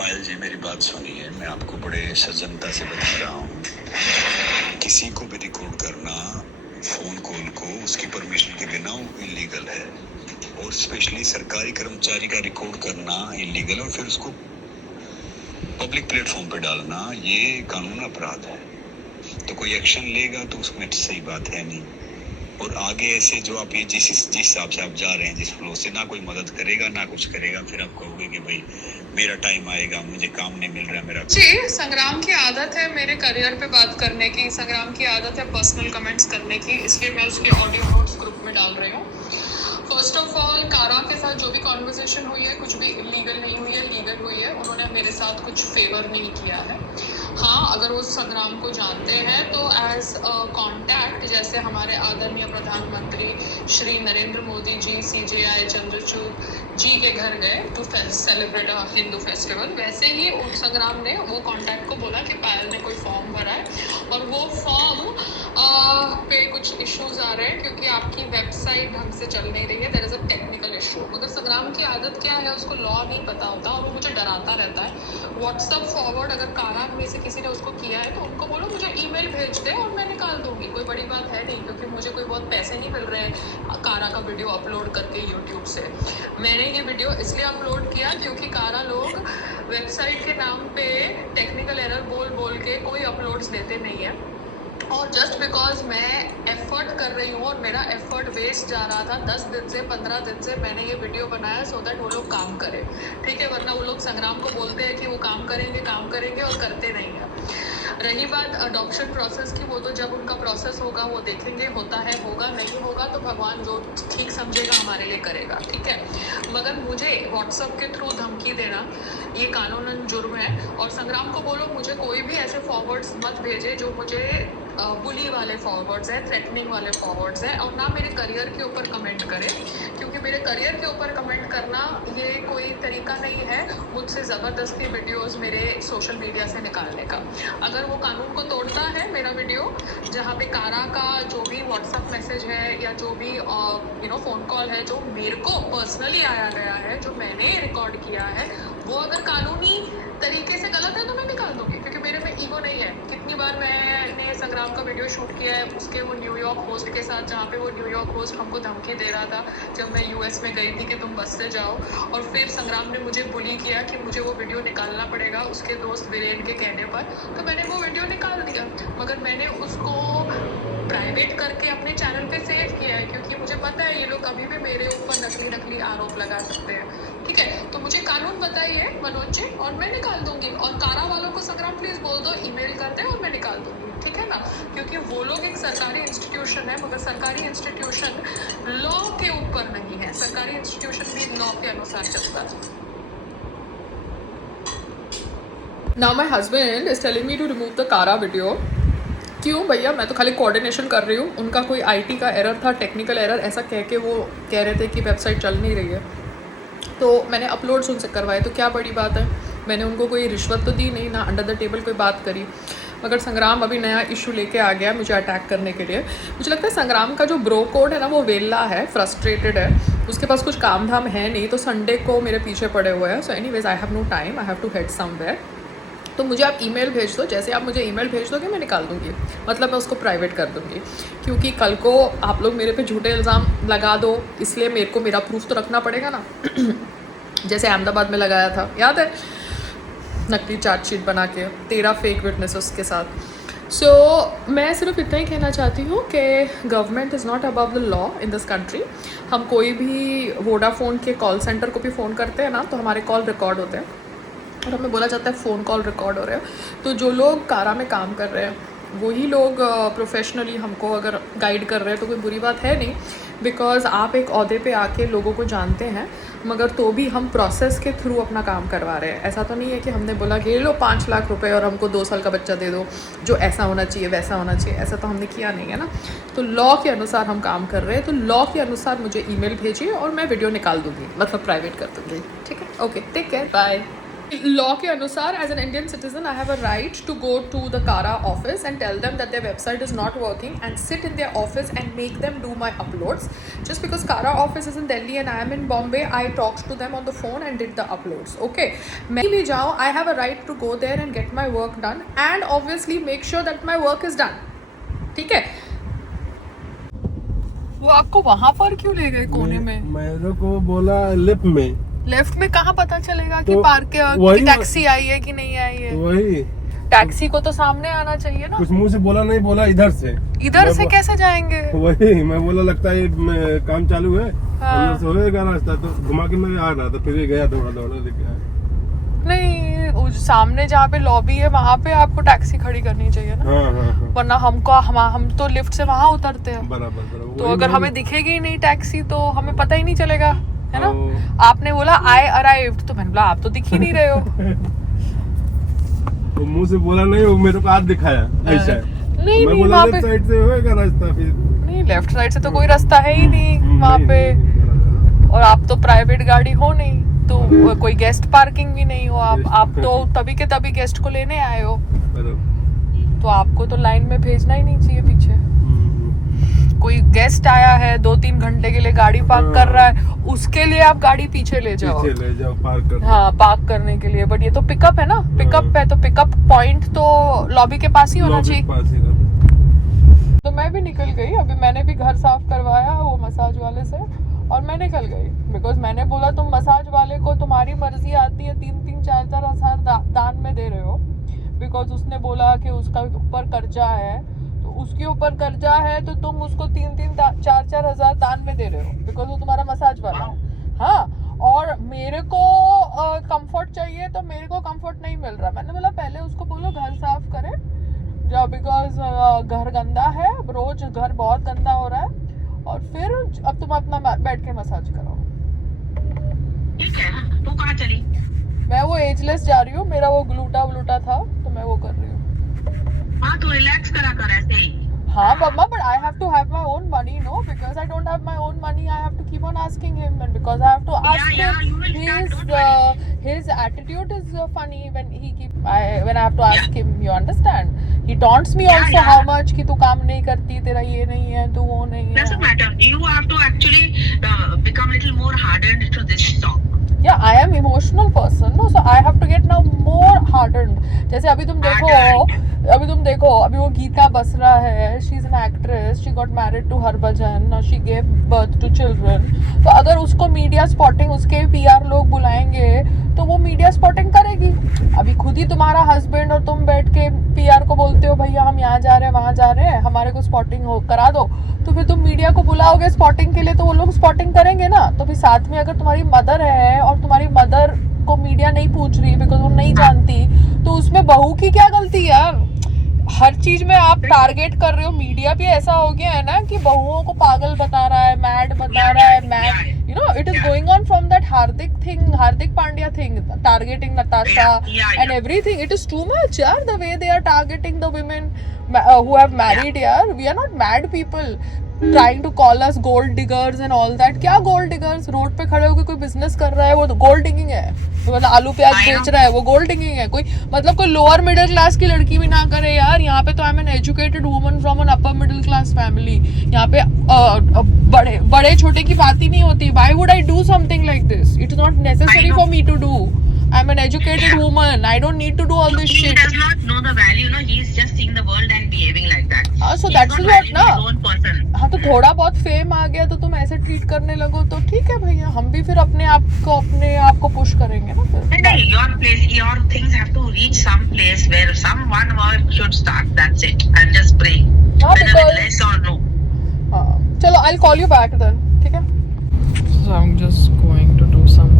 पायल जी मेरी बात सुनिए, मैं आपको बड़े सजनता से बता रहा हूँ, किसी को भी रिकॉर्ड करना फोन कॉल को उसकी परमिशन के बिना इलीगल है, और स्पेशली सरकारी कर्मचारी का रिकॉर्ड करना इलीगल है और फिर उसको पब्लिक प्लेटफॉर्म पे डालना ये कानून अपराध है। तो कोई एक्शन लेगा तो उसमें सही बात है नहीं, और आगे ऐसे जो आप ये जिस हिसाब से आप जा रहे हैं, जिस फ्लो से, ना कोई मदद करेगा ना कुछ करेगा, फिर आप कहोगे कि भाई मेरा टाइम आएगा, मुझे काम नहीं मिल रहा मेरा। जी, संग्राम की आदत है मेरे करियर पे बात करने की, संग्राम की आदत है पर्सनल कमेंट्स करने की, इसलिए मैं उसके ऑडियो नोट्स ग्रुप में डाल रही हूँ। फर्स्ट ऑफ ऑल, कारा के साथ जो भी कॉन्वर्सेशन हुई है कुछ भी इलीगल नहीं हुई है, लीगल हुई है। उन्होंने मेरे साथ कुछ फेवर नहीं किया है। हाँ, अगर वो संग्राम को जानते हैं तो एज अ कॉन्टैक्ट, जैसे हमारे आदरणीय प्रधानमंत्री श्री नरेंद्र मोदी जी CJI चंद्रचूड़ जी के घर गए to celebrate a Hindu festival, वैसे ही संग्राम ने वो कॉन्टैक्ट को बोला कि पायल ने कोई फॉर्म भरा है और वो फॉर्म पे कुछ इश्यूज आ रहे हैं क्योंकि आपकी वेबसाइट ढंग से चल नहीं रही है। There is a technical issue. मगर संग्राम की आदत क्या है, उसको लॉ नहीं पता होता और वो मुझे डराता रहता है। व्हाट्सअप फॉरवर्ड अगर कारा में से किसी ने उसको किया है तो उनको बोलो मुझे ईमेल भेज दे और मैं निकाल दूंगी, कोई बड़ी बात है नहीं, क्योंकि मुझे कोई बहुत पैसे नहीं मिल रहे हैं कारा का वीडियो अपलोड करके यूट्यूब से। मैंने ये वीडियो इसलिए अपलोड किया क्योंकि कारा लोग वेबसाइट के नाम पे टेक्निकल एरर बोल बोल के कोई अपलोड्स देते नहीं है, और जस्ट बिकॉज मैं एफर्ट कर रही हूँ और मेरा एफर्ट वेस्ट जा रहा था 10 दिन से 15 दिन से, मैंने ये वीडियो बनाया सो दैट वो लोग काम करें, ठीक है। वरना वो लोग संग्राम को बोलते हैं कि वो काम करेंगे और करते नहीं है। रही बात अडॉप्शन प्रोसेस की, वो तो जब उनका प्रोसेस होगा वो देखेंगे, होता है होगा, नहीं होगा तो भगवान जो ठीक समझेगा हमारे लिए करेगा, ठीक है। मगर मुझे व्हाट्सएप के थ्रू धमकी देना ये कानूनन जुर्म है, और संग्राम को बोलो मुझे कोई भी ऐसे फॉरवर्ड्स मत भेजे जो मुझे बुली वाले फॉरवर्ड्स हैं, थ्रेटनिंग वाले फॉरवर्ड्स हैं, और ना मेरे करियर के ऊपर कमेंट करें, क्योंकि मेरे करियर के ऊपर कमेंट करना ये कोई तरीका नहीं है मुझसे ज़बरदस्ती वीडियोस मेरे सोशल मीडिया से निकालने का। अगर वो कानून को तोड़ता है मेरा वीडियो, जहाँ पे कारा का जो भी व्हाट्सएप मैसेज है या जो भी फ़ोन कॉल है जो मेरे को पर्सनली आया गया है, जो मैंने रिकॉर्ड किया है, वो अगर कानूनी तरीके से गलत है तो मैं निकाल दूंगी, क्योंकि मेरे में ईगो नहीं है। कितनी बार मैंने संग्राम का वीडियो शूट किया है उसके वो न्यूयॉर्क होस्ट के साथ, जहाँ पे वो न्यूयॉर्क होस्ट हमको धमकी दे रहा था जब मैं US में गई थी कि तुम बस से जाओ, और फिर संग्राम ने मुझे बुली किया कि मुझे वो वीडियो निकालना पड़ेगा उसके दोस्त वीरेन के कहने पर, तो मैंने वो वीडियो निकाल दिया। मगर मैंने उसको प्राइवेट करके अपने चैनल पे सेव किया है, क्योंकि मुझे पता है ये लोग कभी भी मेरे ऊपर नकली आरोप लगा सकते हैं, ठीक है। तो मुझे कानून बताइए मनोज जी, और मैं निकाल दूंगी। और कारा वालों को संग्राम प्लीज बोल दो ईमेल कर दे और मैं निकाल दूंगी, ठीक है ना, क्योंकि वो लोग एक सरकारी इंस्टीट्यूशन है, मगर सरकारी इंस्टीट्यूशन लॉ के ऊपर नहीं है, सरकारी इंस्टीट्यूशन भी लॉ के अनुसार चलता है। Now my husband is telling me to remove the Kara video. क्यों भैया, मैं तो खाली कोऑर्डिनेशन कर रही हूँ, उनका कोई IT का एरर था, टेक्निकल एरर ऐसा कह के वो कह रहे थे कि वेबसाइट चल नहीं रही है, तो मैंने अपलोड्स उनसे करवाए, तो क्या बड़ी बात है। मैंने उनको कोई रिश्वत तो दी नहीं, ना अंडर द टेबल कोई बात करी। मगर संग्राम अभी नया इशू लेके आ गया मुझे अटैक करने के लिए। मुझे लगता है संग्राम का जो ब्रो कोड है ना वो वेल्ला है, फ्रस्ट्रेटेड है, उसके पास कुछ काम धाम है नहीं, तो संडे को मेरे पीछे पड़े हुए हैं। So anyways I have no time, I have to head somewhere. तो मुझे आप ईमेल भेज दो, जैसे आप मुझे ईमेल भेज दोगे मैं निकाल दूँगी, मतलब मैं उसको प्राइवेट कर दूँगी, क्योंकि कल को आप लोग मेरे पे झूठे इल्ज़ाम लगा दो, इसलिए मेरे को मेरा प्रूफ तो रखना पड़ेगा ना। जैसे अहमदाबाद में लगाया था, याद है, नकली चार्जशीट बना के 13 फेक विटनेसेस के साथ। सो मैं सिर्फ इतना ही कहना चाहती हूँ कि government is not above the law in this country. हम कोई भी वोडाफोन के कॉल सेंटर को भी फ़ोन करते हैं ना तो हमारे कॉल रिकॉर्ड होते हैं और हमें बोला जाता है फ़ोन कॉल रिकॉर्ड हो रहे हैं। तो जो लोग कारा में काम कर रहे हैं वही लोग प्रोफेशनली हमको अगर गाइड कर रहे हैं तो कोई बुरी बात है नहीं, बिकॉज़ आप एक ओहदे पे आके लोगों को जानते हैं, मगर तो भी हम प्रोसेस के थ्रू अपना काम करवा रहे हैं। ऐसा तो नहीं है कि हमने बोला कि लो 5 लाख रुपए और हमको 2 साल का बच्चा दे दो, जो ऐसा होना चाहिए वैसा होना चाहिए, ऐसा तो हमने किया नहीं है ना। तो लॉ के अनुसार हम काम कर रहे हैं, तो लॉ के अनुसार मुझे ईमेल भेजिए और मैं वीडियो निकाल दूँगी, मतलब प्राइवेट कर दूँगी, ठीक है। Okay, take care, bye. Law के अनुसार as an Indian citizen I have a right to go to the CARA office and tell them that their website is not working and sit in their office and make them do my uploads. Just because CARA office is in Delhi and I am in Bombay, I talks to them on the phone and did the uploads. Okay, मैं भी जाऊँ, I have a right to go there and get my work done and obviously make sure that my work is done. ठीक है, वो आपको वहां पर क्यों ले गए कोने में? मेरे को बोला लेफ्ट में. लेफ्ट में कहाँ पता चलेगा कि तो पार्क की टैक्सी आई है कि नहीं आई है? वही टैक्सी को तो सामने आना चाहिए ना. कुछ मुंह से बोला नहीं, बोला इधर से. इधर से कैसे जाएंगे? वही मैं बोला लगता है काम चालू है, हाँ. अंदर से होएगा रास्ता, तो घुमा के मैं आ रहा था, फिर ये गया दौड़ा दौड़ा लेके आया. नहीं, उस सामने जहाँ पे लॉबी है वहाँ पे आपको टैक्सी खड़ी करनी चाहिए ना. हाँ हाँ हाँ. वरना हम तो लिफ्ट से वहाँ उतरते हैं. बराबर बराबर. तो अगर हमें दिखेगी ही नहीं टैक्सी तो हमें पता ही नहीं चलेगा, है ना. ओ. आपने बोला आई अराइव्ड, तो मैंने बोला आप तो दिख ही नहीं रहे हो. वो मुंह से बोला नहीं, वो मेरे को हाथ दिखाया ऐसा है. नहीं मैं नहीं, बोला वहाँ लेफ्ट पे साइड से होएगा रास्ता, फिर नहीं, लेफ्ट साइड से तो कोई रास्ता है ही नहीं वहाँ पे. और आप तो प्राइवेट गाड़ी हो नहीं, तो कोई गेस्ट पार्किंग भी नहीं हो. आप तो तभी के तभी गेस्ट को लेने आए हो, तो आपको तो लाइन में भेजना ही नहीं चाहिए पीछे. कोई गेस्ट आया है 2-3 घंटे के लिए गाड़ी पार्क कर रहा है, उसके लिए आप गाड़ी पीछे ले जाओ. पीछे ले जाओ पार्क कर. हाँ, पार्क करने के लिए. बट ये तो पिकअप है ना, पिकअप है तो पिकअप पॉइंट तो लॉबी के पास ही होना चाहिए. तो मैं भी निकल गई. अभी मैंने भी घर साफ करवाया वो मसाज वाले से और मैं निकल गई. बिकॉज मैंने बोला तुम मसाज वाले को तुम्हारी मर्जी आती है 3-4 हज़ार दान में दे रहे हो. बिकॉज उसने बोला कि उसका ऊपर कर्जा है, तो उसके ऊपर कर्जा है तो तुम उसको 3-4 हज़ार दान में दे रहे हो बिकॉज वो तुम्हारा मसाज वाला है. हाँ, और मेरे को कंफर्ट चाहिए तो मेरे को कंफर्ट नहीं मिल रहा. मैंने बोला पहले उसको बोलो घर साफ करे जाओ, बिकॉज घर गंदा है, रोज घर बहुत गंदा हो रहा है, और फिर अब तुम अपना बैठ के मसाज करो. ठीक है, तू कहाँ चली? मैं वो एजलेस जा रही हूँ. मेरा वो ग्लूटा था तो मैं वो कर रही हूँ. हाँ, तो रिलैक्स करा कर ऐसे ही. हाँ मम्मा, but I have to have my own money, no? Because I don't have my own money, I have to keep on asking him, and because I have to ask Yeah, you him, will start, don't worry. his attitude is funny when when I have to ask him. You understand? He taunts me also Yeah. how much कि तू काम नहीं करती, तेरा ये नहीं है, तू वो नहीं है. Doesn't matter. You have to actually become little more hardened to this talk. Yeah, I am emotional person, no? So I have to get now more hardened. जैसे अभी तुम देखो, अभी वो गीता बसरा है, she is an actress, she got married to Harbhajan, she gave birth to children. तो अगर उसको मीडिया स्पॉटिंग, उसके PR लोग बुलाएंगे तो वो मीडिया स्पॉटिंग करेगी. अभी खुद ही तुम्हारा हस्बैंड और तुम बैठ के PR को बोलते हो भैया हम यहाँ जा रहे हैं वहाँ जा रहे हैं, हमारे को स्पॉटिंग करा दो, तो फिर तुम मीडिया को बुलाओगे स्पॉटिंग के लिए तो वो लोग स्पॉटिंग करेंगे ना. तो फिर साथ में अगर तुम्हारी मदर है और तुम्हारी मदर को मीडिया नहीं पूछ रही बिकॉज वो नहीं जानती, तो उसमें बहू की क्या गलती यार? हर चीज में आप टारगेट कर रहे हो. मीडिया भी ऐसा हो गया है ना कि बहुओं को पागल बता रहा है, मैड बता रहा है, mad, you know, it is going on from that Hardik Pandya thing, targeting Natasha and everything. It is too much yaar, the way they are targeting the women who have married yaar. We are not mad people trying to call us gold diggers and all that. क्या gold diggers? Road पे खड़े होकर कोई business कर रहा है वो gold digging है. तो मतलब आलू प्याज बेच रहा है वो गोल्ड डिगिंग है. कोई मतलब कोई लोअर मिडिल क्लास की लड़की भी ना करे यार. यहाँ पे तो I am an educated woman from an upper middle class family. यहाँ पे बड़े छोटे की बात ही नहीं होती. Why would I do something like this? It is not necessary for me to do. I'm an educated woman. I don't need to do all this He shit. does not know the value, no. He is just seeing the world and behaving like that. So He's that's not what valuing ना. his own person. हाँ, तो थोड़ा बहुत fame आ गया तो तुम ऐसे treat करने लगो तो ठीक है भैया, हम भी फिर अपने आप को पुश करेंगे ना फिर. No, your things have to reach some place where someone work should start. That's it. And just pray. हाँ, Whether because less or no. हाँ, चलो I'll call you back then. ठीक है. So I'm just going to do some